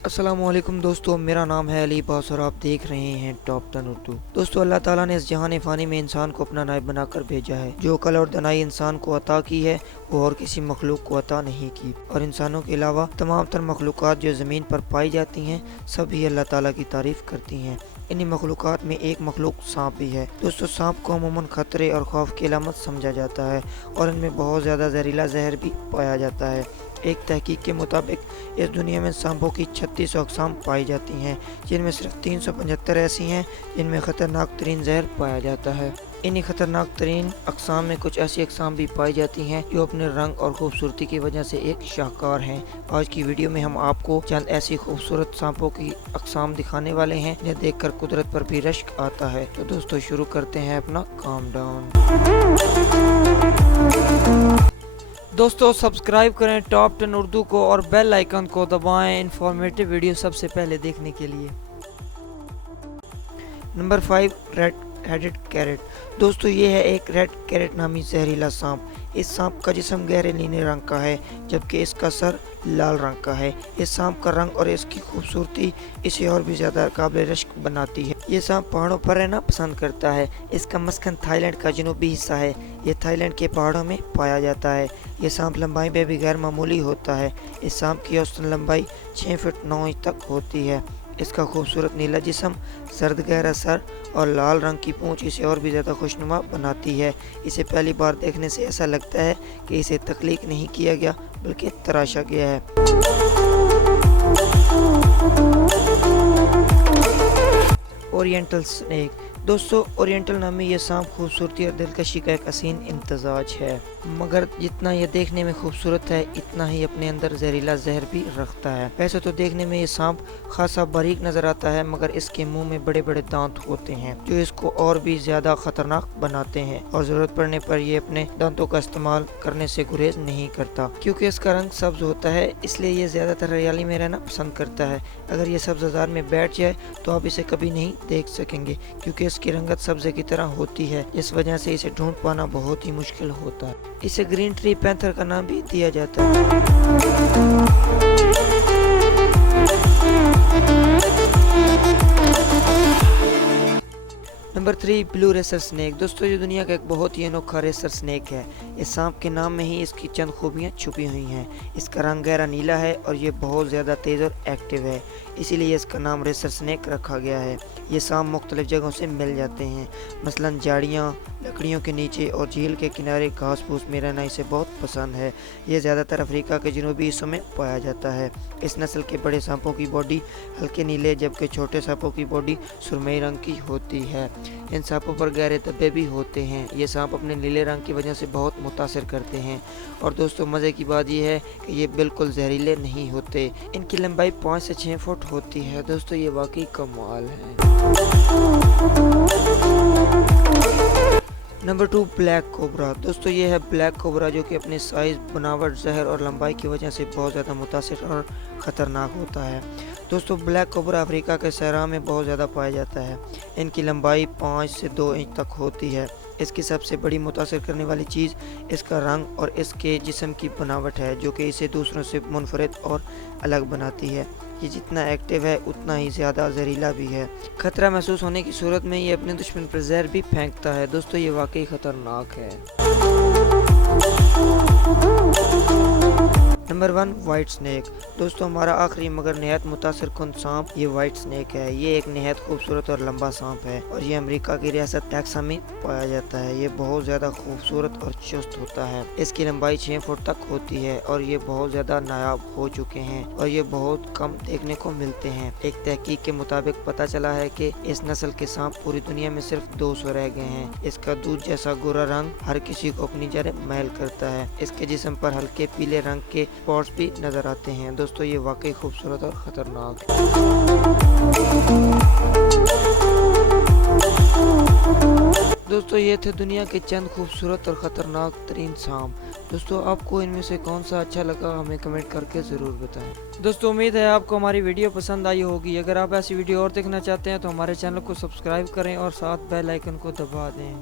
अस्सलाम वालेकुम दोस्तों, मेरा नाम है अली बास और आप देख रहे हैं टॉप 10 उर्दू। दोस्तों, अल्लाह ताला ने इस जहान फ़ानी में इंसान को अपना नायब बनाकर भेजा है। जो अकल और दनाई इंसान को अता की है वो और किसी मखलूक को अता नहीं की। और इंसानों के अलावा तमाम तर मखलूक़ात जो ज़मीन पर पाई जाती हैं सभी अल्लाह ताला की तारीफ़ करती हैं। इन्हीं मखलूक़ात में एक मखलूक सांप भी है। दोस्तों, सांप को अमूमन ख़तरे और खौफ की अलामत समझा जाता है और इनमें बहुत ज़्यादा जहरीला जहर भी पाया जाता है। एक तहकीक के मुताबिक इस दुनिया में सांपों की 3600 अक़साम पाई जाती हैं, जिनमें सिर्फ 375 ऐसी हैं जिनमें ख़तरनाक तरीन जहर पाया जाता है। इन्हीं ख़तरनाक तरीन अक़साम में कुछ ऐसी अक़साम भी पाई जाती हैं जो अपने रंग और खूबसूरती की वजह से एक शाहकार हैं। आज की वीडियो में हम आपको चंद ऐसी खूबसूरत सांपों की अक़साम दिखाने वाले हैं जिन्हें देखकर कुदरत पर भी रश्क आता है। तो दोस्तों, शुरू करते हैं अपना काम डाउन। दोस्तों, सब्सक्राइब करें टॉप 10 उर्दू को और बेल आइकन को दबाएं इंफॉर्मेटिव वीडियो सबसे पहले देखने के लिए। Number 5, red headed carrot. दोस्तों, ये है एक रेड कैरेट नामी जहरीला सांप। इस सांप का जिस्म गहरे नीले रंग का है जबकि इसका सर लाल रंग का है। इस सांप का रंग और इसकी खूबसूरती इसे और भी ज़्यादा काबिल रश्क बनाती है। ये सांप पहाड़ों पर रहना पसंद करता है। इसका मस्कन थाईलैंड का जनूबी हिस्सा है। ये थाईलैंड के पहाड़ों में पाया जाता है। ये सांप लंबाई में भी गैर मामूली होता है। इस सांप की औसतन लंबाई 6 फीट 9 इंच तक होती है। इसका खूबसूरत नीला जिस्म, सर्द गहरा सर और लाल रंग की पूंछ इसे और भी ज़्यादा खुशनुमा बनाती है। इसे पहली बार देखने से ऐसा लगता है कि इसे तख्लीक नहीं किया गया बल्कि तराशा गया है। Oriental snake. दोस्तों, ओरिएंटल नामी ये सांप खूबसूरती और दिलकशी का एक हसीन इम्तजाज है, मगर जितना ये देखने में खूबसूरत है इतना ही अपने अंदर जहरीला जहर भी रखता है। वैसे तो देखने में ये सांप खासा बारीक नजर आता है मगर इसके मुंह में बड़े बड़े दांत होते हैं जो इसको और भी ज्यादा खतरनाक बनाते हैं और जरूरत पड़ने पर ये अपने दांतों का इस्तेमाल करने से गुरेज नहीं करता। क्योंकि इसका रंग सब्ज होता है इसलिए ये ज्यादातर हरियाली में रहना पसंद करता है। अगर ये सब्ज़ार में बैठ जाए तो आप इसे कभी नहीं देख सकेंगे क्योंकि इसकी रंगत सब्ज़े की तरह होती है, इस वजह से इसे ढूंढ पाना बहुत ही मुश्किल होता है। इसे ग्रीन ट्री पैंथर का नाम भी दिया जाता है। Number 3, blue racer snake. दोस्तों, ये दुनिया का एक बहुत ही अनोखा रेसर स्नेक है। इस सांप के नाम में ही इसकी चंद खूबियाँ छुपी हुई हैं। इसका रंग गहरा नीला है और ये बहुत ज़्यादा तेज़ और एक्टिव है, इसीलिए इसका नाम रेसर स्नेक रखा गया है। ये सांप मुख्तलिफ जगहों से मिल जाते हैं, मसलन झाड़ियाँ, लकड़ियों के नीचे और झील के किनारे घास फूस में रहना इसे बहुत पसंद है। ये ज़्यादातर अफ्रीका के जनूबी हिस्सों में पाया जाता है। इस नस्ल के बड़े सांपों की बॉडी हल्के नीले जबकि छोटे सांपों की बॉडी सुरमई रंग की होती है। इन सांपों पर गहरे धब्बे भी होते हैं। ये सांप अपने नीले रंग की वजह से बहुत मुतासिर करते हैं। और दोस्तों, मज़े की बात यह है कि ये बिल्कुल जहरीले नहीं होते। इनकी लंबाई 5 से 6 फुट होती है। दोस्तों, ये वाकई कमाल है। Number 2, black cobra. दोस्तों, ये है ब्लैक कोबरा जो कि अपने साइज़, बनावट, जहर और लंबाई की वजह से बहुत ज़्यादा मुतासिर और ख़तरनाक होता है। दोस्तों, ब्लैक कोबरा अफ्रीका के सहरा में बहुत ज़्यादा पाया जाता है। इनकी लंबाई 5 से 2 इंच तक होती है। इसकी सबसे बड़ी मुतासिर करने वाली चीज़ इसका रंग और इसके जिस्म की बनावट है जो कि इसे दूसरों से मुनफरिद और अलग बनाती है। ये जितना एक्टिव है उतना ही ज़्यादा जहरीला भी है। खतरा महसूस होने की सूरत में ये अपने दुश्मन पर जहर भी फेंकता है। दोस्तों, ये वाकई ख़तरनाक है। Number 1, white snake. दोस्तों, हमारा आखिरी मगर नहायत मुतासिर कुन सांप ये वाइट स्नेक है। ये एक नहायत खूबसूरत और लंबा सांप है और ये अमेरिका की रियासत टेक्सास में पाया जाता है। ये बहुत ज़्यादा खूबसूरत और चुस्त होता है। इसकी लंबाई 6 फुट तक होती है और ये बहुत ज़्यादा नायाब हो चुके हैं और ये बहुत कम देखने को मिलते हैं। एक तहकीक के मुताबिक पता चला है कि इस नस्ल के सांप पूरी दुनिया में सिर्फ 200 रह गए हैं। इसका दूध जैसा गोरा रंग हर किसी को अपनी जगह मैल करता है। इसके जिस्म पर हल्के पीले रंग के स्पॉट्स भी नजर आते हैं। दोस्तों, ये वाकई खूबसूरत और खतरनाक है। दोस्तों, ये थे दुनिया के चंद खूबसूरत और ख़तरनाक तरीन सांप। दोस्तों, आपको इनमें से कौन सा अच्छा लगा हमें कमेंट करके ज़रूर बताएं। दोस्तों, उम्मीद है आपको हमारी वीडियो पसंद आई होगी। अगर आप ऐसी वीडियो और देखना चाहते हैं तो हमारे चैनल को सब्सक्राइब करें और साथ बेल आइकन को दबा दें।